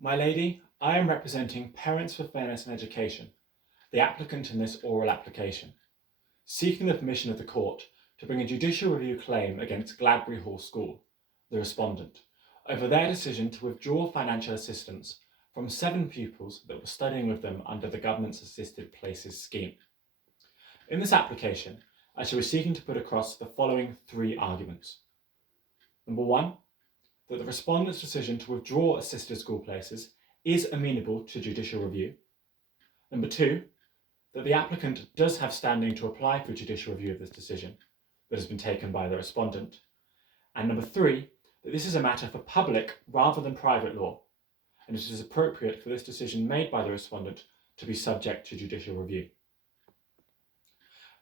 My lady, I am representing Parents for Fairness in Education, the applicant in this oral application, seeking the permission of the court to bring a judicial review claim against Gladbury Hall School, the respondent, over their decision to withdraw financial assistance from 7 pupils that were studying with them under the government's Assisted Places scheme. In this application, I shall be seeking to put across the following 3 arguments. Number 1, that the respondent's decision to withdraw assisted school places is amenable to judicial review. Number 2, that the applicant does have standing to apply for judicial review of this decision that has been taken by the respondent. And number 3, that this is a matter for public rather than private law, and it is appropriate for this decision made by the respondent to be subject to judicial review.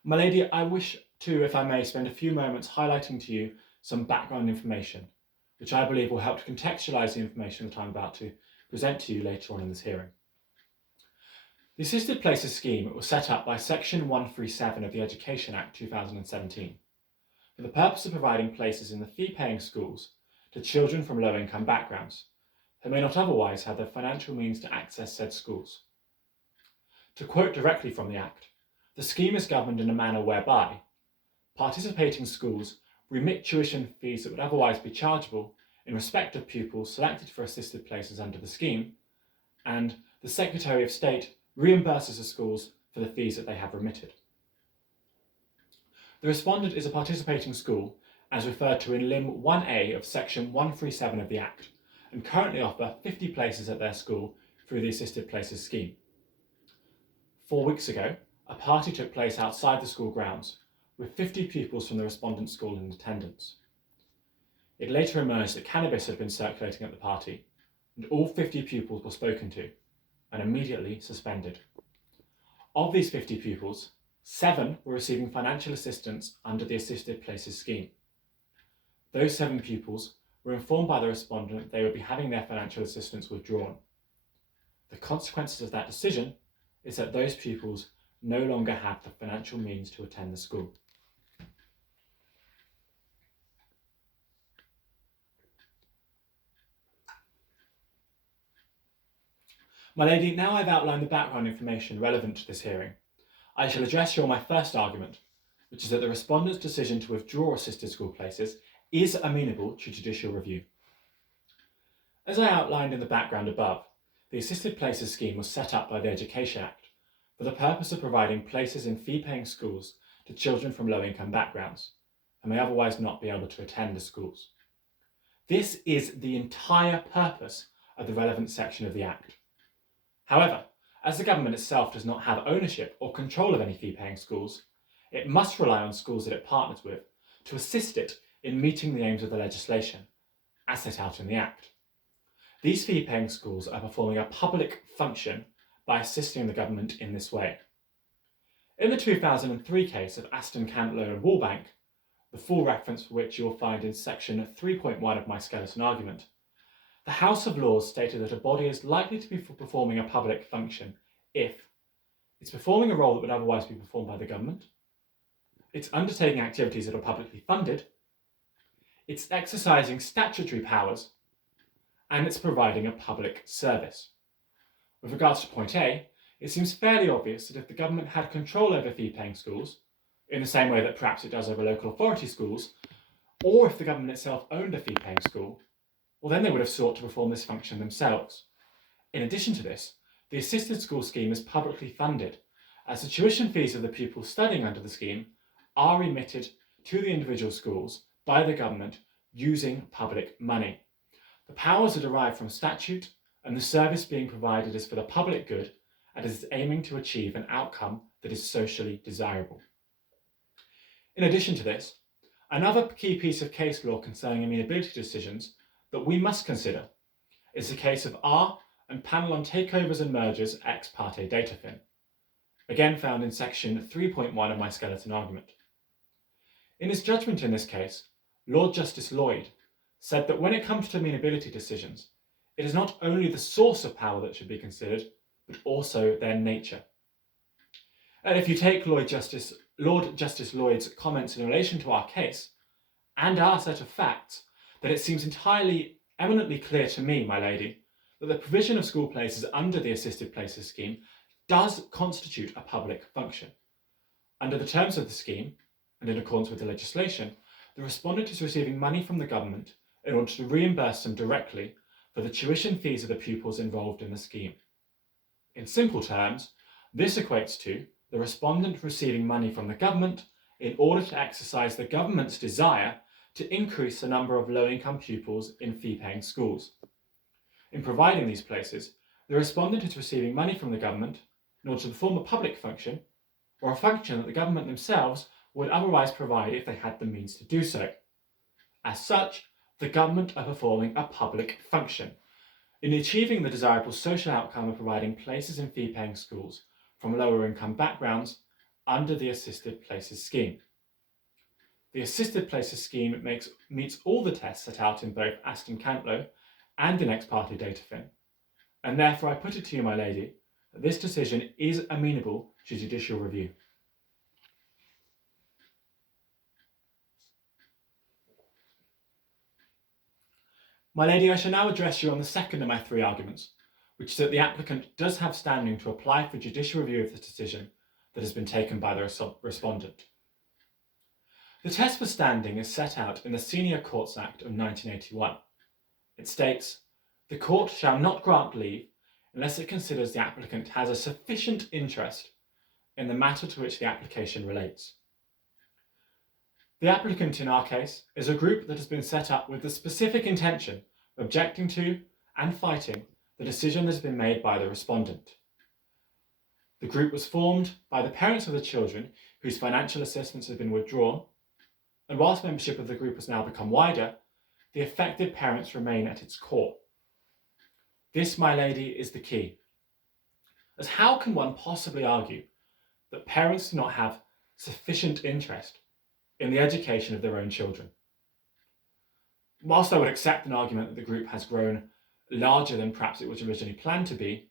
My lady, I wish to, if I may, spend a few moments highlighting to you some background information, which I believe will help to contextualise the information that I'm about to present to you later on in this hearing. The Assisted Places scheme was set up by Section 137 of the Education Act 2017 for the purpose of providing places in the fee-paying schools to children from low-income backgrounds who may not otherwise have the financial means to access said schools. To quote directly from the Act, the scheme is governed in a manner whereby participating schools remit tuition fees that would otherwise be chargeable in respect of pupils selected for assisted places under the scheme, and the Secretary of State reimburses the schools for the fees that they have remitted. The respondent is a participating school as referred to in Lim 1A of Section 137 of the Act, and currently offer 50 places at their school through the Assisted Places scheme. 4 weeks ago, a party took place outside the school grounds with 50 pupils from the respondent school in attendance. It later emerged that cannabis had been circulating at the party, and all 50 pupils were spoken to and immediately suspended. Of these 50 pupils, 7 were receiving financial assistance under the Assisted Places scheme. Those 7 pupils were informed by the respondent they would be having their financial assistance withdrawn. The consequences of that decision is that those pupils no longer have the financial means to attend the school. My lady, now I've outlined the background information relevant to this hearing, I shall address you on my first argument, which is that the respondent's decision to withdraw assisted school places is amenable to judicial review. As I outlined in the background above, the Assisted Places scheme was set up by the Education Act for the purpose of providing places in fee-paying schools to children from low-income backgrounds who may otherwise not be able to attend the schools. This is the entire purpose of the relevant section of the Act. However, as the government itself does not have ownership or control of any fee-paying schools, it must rely on schools that it partners with to assist it in meeting the aims of the legislation, as set out in the Act. These fee-paying schools are performing a public function by assisting the government in this way. In the 2003 case of Aston Cantlow and Wallbank, the full reference for which you'll find in section 3.1 of my skeleton argument, the House of Lords stated that a body is likely to be performing a public function if it's performing a role that would otherwise be performed by the government, it's undertaking activities that are publicly funded, it's exercising statutory powers, and it's providing a public service. With regards to point A, it seems fairly obvious that if the government had control over fee-paying schools, in the same way that perhaps it does over local authority schools, or if the government itself owned a fee-paying school, well then they would have sought to perform this function themselves. In addition to this, the assisted school scheme is publicly funded, as the tuition fees of the pupils studying under the scheme are remitted to the individual schools by the government using public money. The powers are derived from statute, and the service being provided is for the public good and is aiming to achieve an outcome that is socially desirable. In addition to this, another key piece of case law concerning amenability decisions that we must consider is the case of R and Panel on Takeovers and Mergers ex parte Datafin, again found in section 3.1 of my skeleton argument. In his judgment in this case, Lord Justice Lloyd said that when it comes to amenability decisions, it is not only the source of power that should be considered, but also their nature. And if you take Lord Justice Lloyd's comments in relation to our case and our set of facts, then it seems entirely eminently clear to me, my lady, that the provision of school places under the assisted places scheme does constitute a public function. Under the terms of the scheme, and in accordance with the legislation, the respondent is receiving money from the government in order to reimburse them directly for the tuition fees of the pupils involved in the scheme. In simple terms, this equates to the respondent receiving money from the government in order to exercise the government's desire to increase the number of low-income pupils in fee-paying schools. In providing these places, the respondent is receiving money from the government in order to perform a public function, or a function that the government themselves would otherwise provide if they had the means to do so. As such, the government are performing a public function in achieving the desirable social outcome of providing places in fee-paying schools from lower income backgrounds under the Assisted Places Scheme. The Assisted Places Scheme meets all the tests set out in both Aston Cantlow and in Ex Parte Data Fin, and therefore I put it to you, my lady, that this decision is amenable to judicial review. My lady, I shall now address you on the second of my three arguments, which is that the applicant does have standing to apply for judicial review of the decision that has been taken by the respondent. The test for standing is set out in the Senior Courts Act of 1981. It states, "The court shall not grant leave unless it considers the applicant has a sufficient interest in the matter to which the application relates." The applicant in our case is a group that has been set up with the specific intention of objecting to and fighting the decision that has been made by the respondent. The group was formed by the parents of the children whose financial assistance has been withdrawn, and whilst membership of the group has now become wider, the affected parents remain at its core. This, my lady, is the key. As how can one possibly argue that parents do not have sufficient interest in the education of their own children? Whilst I would accept an argument that the group has grown larger than perhaps it was originally planned to be,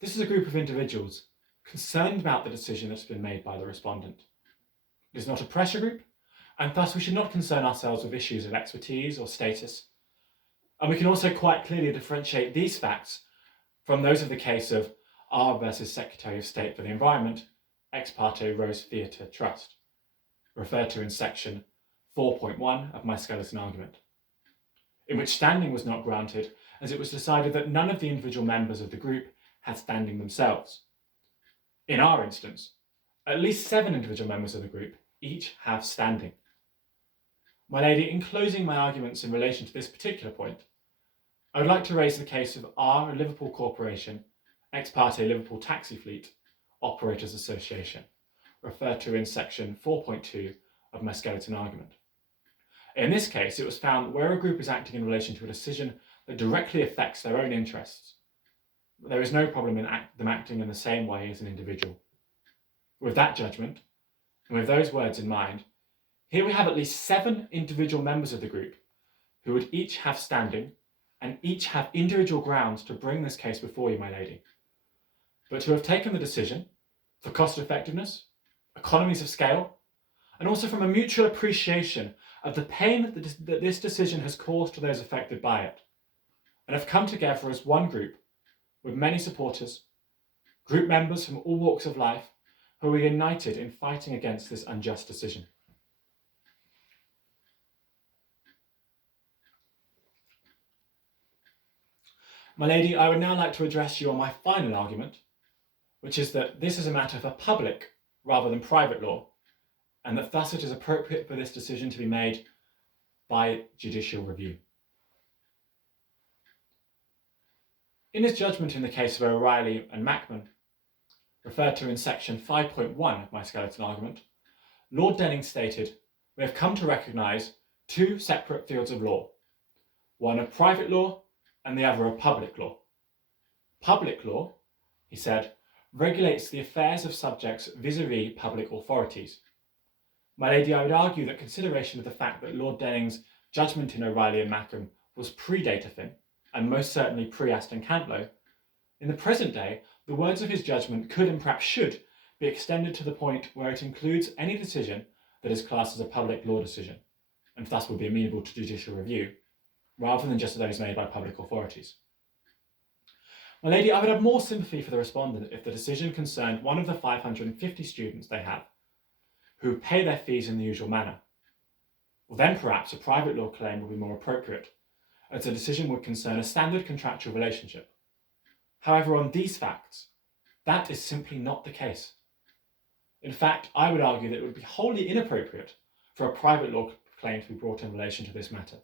this is a group of individuals concerned about the decision that's been made by the respondent. It is not a pressure group, and thus we should not concern ourselves with issues of expertise or status. And we can also quite clearly differentiate these facts from those of the case of R versus Secretary of State for the Environment, Ex Parte Rose Theatre Trust, referred to in section 4.1 of my skeleton argument, in which standing was not granted as it was decided that none of the individual members of the group had standing themselves. In our instance, at least 7 individual members of the group each have standing. My lady, in closing my arguments in relation to this particular point, I would like to raise the case of R Liverpool Corporation, Ex Parte Liverpool Taxi Fleet Operators Association, referred to in section 4.2 of my skeleton argument. In this case, it was found that where a group is acting in relation to a decision that directly affects their own interests, there is no problem in them acting in the same way as an individual. With that judgment, and with those words in mind, here we have at least 7 individual members of the group who would each have standing and each have individual grounds to bring this case before you, my lady, but who have taken the decision for cost effectiveness, economies of scale, and also from a mutual appreciation of the pain that this decision has caused to those affected by it, and have come together as one group with many supporters, group members from all walks of life, who are united in fighting against this unjust decision. My lady, I would now like to address you on my final argument, which is that this is a matter for public rather than private law, and that thus it is appropriate for this decision to be made by judicial review. In his judgment in the case of O'Reilly and Macman, referred to in section 5.1 of my skeleton argument, Lord Denning stated, "We have come to recognise 2 separate fields of law, one of private law and the other of public law. Public law," he said, "regulates the affairs of subjects vis-à-vis public authorities." My lady, I would argue that consideration of the fact that Lord Denning's judgment in O'Reilly and Mackham was pre-Data Fin, and most certainly pre-Aston Cantlow, in the present day, the words of his judgment could and perhaps should be extended to the point where it includes any decision that is classed as a public law decision, and thus would be amenable to judicial review, rather than just those made by public authorities. My lady, I would have more sympathy for the respondent if the decision concerned one of the 550 students they have, who pay their fees in the usual manner. Well, then perhaps a private law claim would be more appropriate, as the decision would concern a standard contractual relationship. However, on these facts, that is simply not the case. In fact, I would argue that it would be wholly inappropriate for a private law claim to be brought in relation to this matter.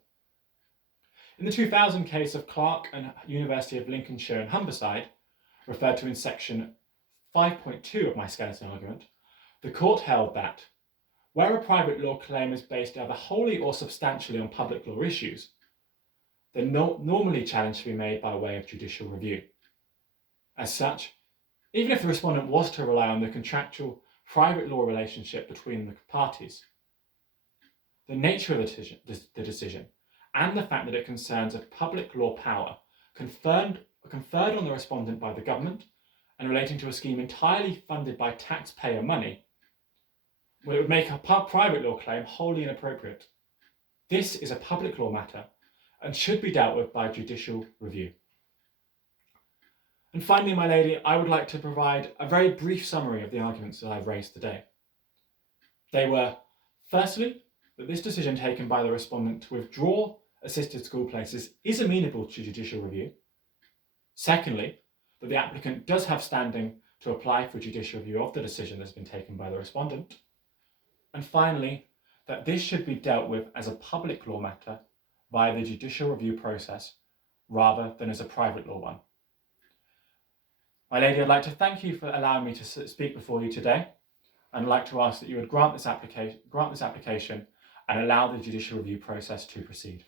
In the 2000 case of Clark and University of Lincolnshire and Humberside, referred to in section 5.2 of my skeleton argument, the court held that where a private law claim is based either wholly or substantially on public law issues, then normally challenge should be made by way of judicial review. As such, even if the respondent was to rely on the contractual private law relationship between the parties, the nature of the decision and the fact that it concerns a public law power conferred on the respondent by the government and relating to a scheme entirely funded by taxpayer money, well, it would make a private law claim wholly inappropriate. This is a public law matter and should be dealt with by judicial review. And finally, my lady, I would like to provide a very brief summary of the arguments that I've raised today. They were, firstly, that this decision taken by the respondent to withdraw assisted school places is amenable to judicial review. Secondly, that the applicant does have standing to apply for judicial review of the decision that's been taken by the respondent. And finally, that this should be dealt with as a public law matter via the judicial review process rather than as a private law one. My lady, I'd like to thank you for allowing me to speak before you today, and I'd like to ask that you would grant this application and allow the judicial review process to proceed.